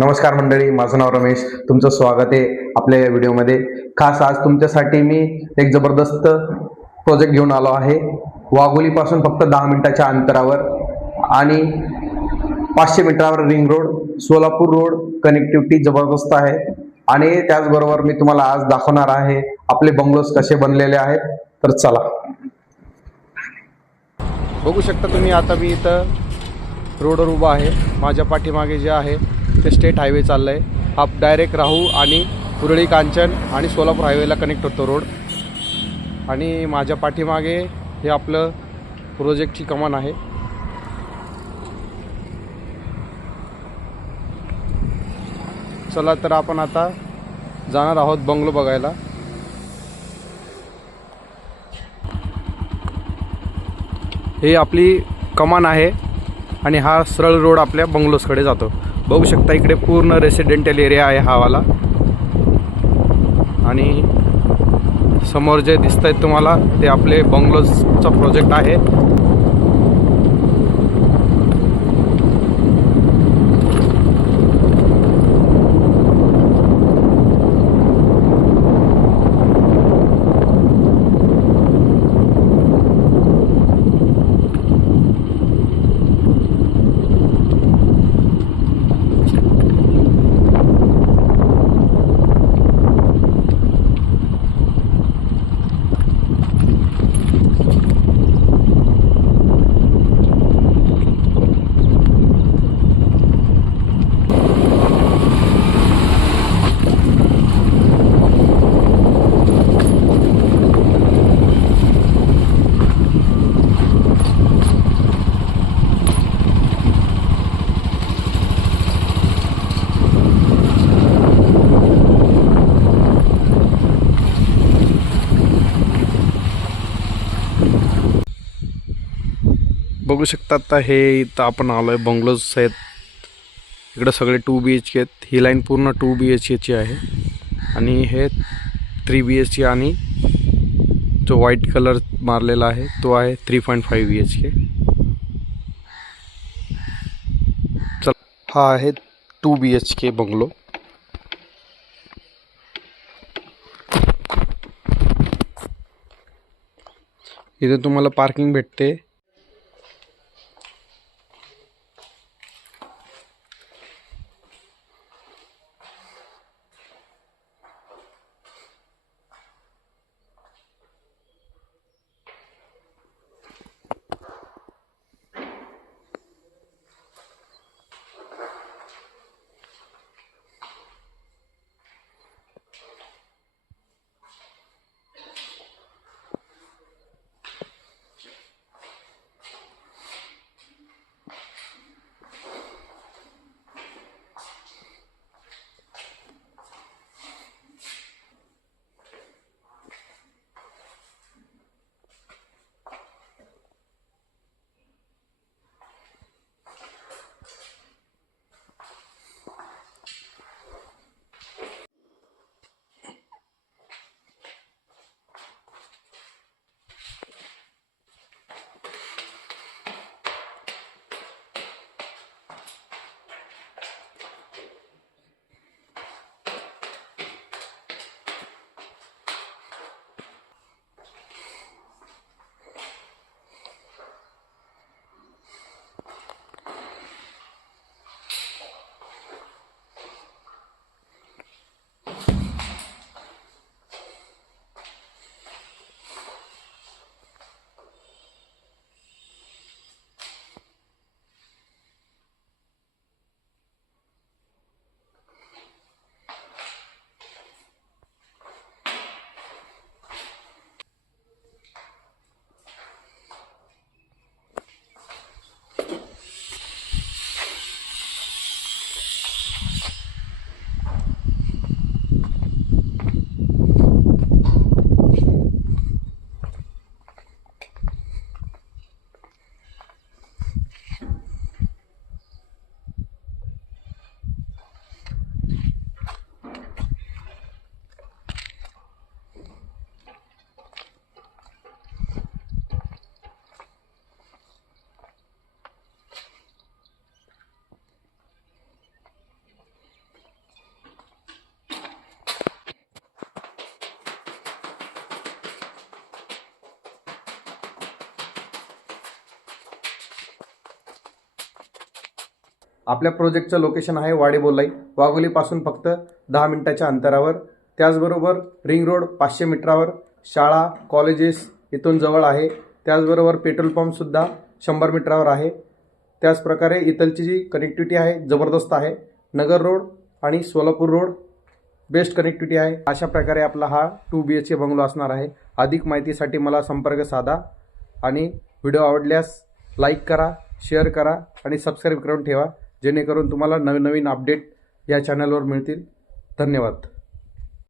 नमस्कार मंडळी, माझं नाव रमेश. तुमचं स्वागत आहे आपल्या या व्हिडिओमध्ये. खास आज तुमच्यासाठी मी एक जबरदस्त प्रोजेक्ट घेऊन आलो आहे. वाघोलीपासून फक्त 10 मिनिटाच्या अंतरावर आणि 500 मीटरवर ring road, Solapur road connectivity जबरदस्त आहे. आणि त्याचबरोबर मी तुम्हाला आज दाखवणार आहे आपले बंगलोज कसे बनलेले आहेत. तर चला, बघू शकता तुम्ही. आता मी इथं रोडवर उभा आहे. माझ्या पाठीमागे जे आहे ते स्टेट हायवे चाललं आहे. हा डायरेक्ट राहू आणि उरळी कांचन आणि सोलापूर हायवेला कनेक्ट होतो रोड. आणि माझ्या पाठीमागे हे आपलं प्रोजेक्टची कमान आहे. चला तर आपण आता जाणार आहोत बंगलो बघायला. हे आपली कमान आहे आणि हा सरळ रोड आपल्या बंगलोजकडे जातो. बघू शकता इकडे पूर्ण रेसिडेंटल एरिया आहे हा वाला. आणि समोर जे दिसत आहेत तुम्हाला ते आपले बंगलोजचा प्रोजेक्ट आहे. बघू शकता आता हे इथं आपण आलो आहे. बंगलोज आहेत इकडं सगळे 2 BHK आहेत. ही लाईन पूर्ण 2 BHKची आहे. आणि हे 3 BHK आणि जो व्हाईट कलर मारलेला आहे तो आहे 3.5 BHK. चल, हा आहे 2 BHK बंगलो. इथे तुम्हाला पार्किंग भेटते. आपल्या प्रोजेक्टचं लोकेशन आहे वाडेबोलाई, वाघोलीपासून फक्त 10 मिनिटाच्या अंतरावर. त्याचबरोबर रिंग रोड 500 मीटरावर, शाळा कॉलेजेस इथून जवळ आहे. त्याचबरोबर पेट्रोल पंपसुद्धा 100 मीटरावर आहे. त्याचप्रकारे इथलची जी कनेक्टिव्हिटी आहे जबरदस्त आहे. नगर रोड आणि सोलापूर रोड बेस्ट कनेक्टिव्हिटी आहे. अशा प्रकारे आपला हा 2 BHK बंगलो असणार आहे. अधिक माहितीसाठी मला संपर्क साधा आणि व्हिडिओ आवडल्यास लाईक करा, शेअर करा आणि सबस्क्राईब करून ठेवा, जेणेकरून तुम्हाला नवीन अपडेट या चॅनलवर मिळतील. धन्यवाद.